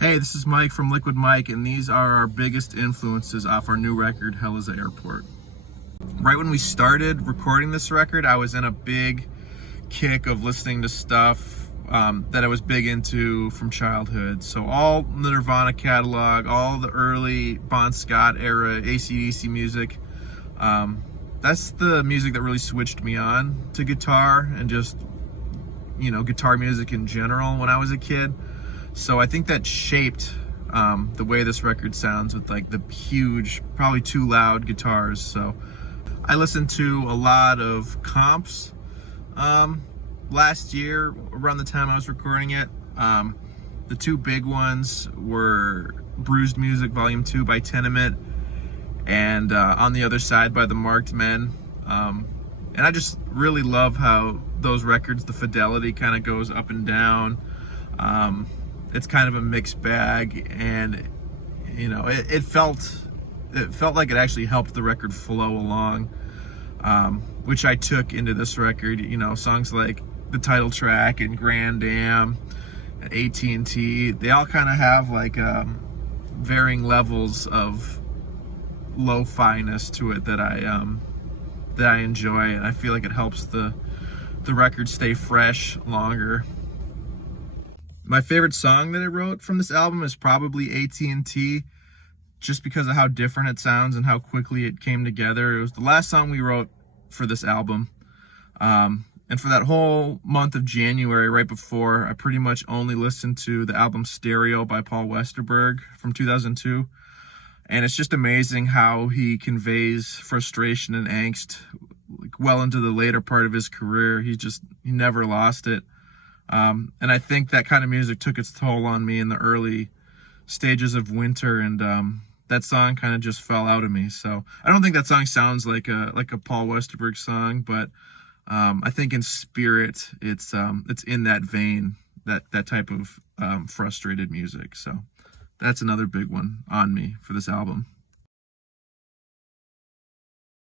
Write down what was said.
Hey, this is Mike from Liquid Mike, and these are our biggest influences off our new record, Hell is the Airport. Right when we started recording this record, I was in a big kick of listening to stuff that I was big into from childhood. So all the Nirvana catalog, all the early Bon Scott era AC/DC music, that's the music that really switched me on to guitar and just, guitar music in general when I was a kid. So I think that shaped the way this record sounds with like the huge, probably too loud guitars. So I listened to a lot of comps last year around the time I was recording it. The two big ones were Bruised Music Volume 2 by Tenement and On the Other Side by the Marked Men. And I just really love how those records, the fidelity kind of goes up and down. It's kind of a mixed bag, and it felt like it actually helped the record flow along, which I took into this record. Songs like the title track and Grand Am, AT&T, they all kind of have like varying levels of lo-fi-ness to it that I enjoy, and I feel like it helps the record stay fresh longer. My favorite song that I wrote from this album is probably AT&T, just because of how different it sounds and how quickly it came together. It was the last song we wrote for this album. And for that whole month of January, right before, I pretty much only listened to the album Stereo by Paul Westerberg from 2002. And it's just amazing how he conveys frustration and angst like well into the later part of his career. He never lost it. And I think that kind of music took its toll on me in the early stages of Winter, and that song kind of just fell out of me. So I don't think that song sounds like a Paul Westerberg song, but I think in spirit it's in that vein, that type of frustrated music. So that's another big one on me for this album.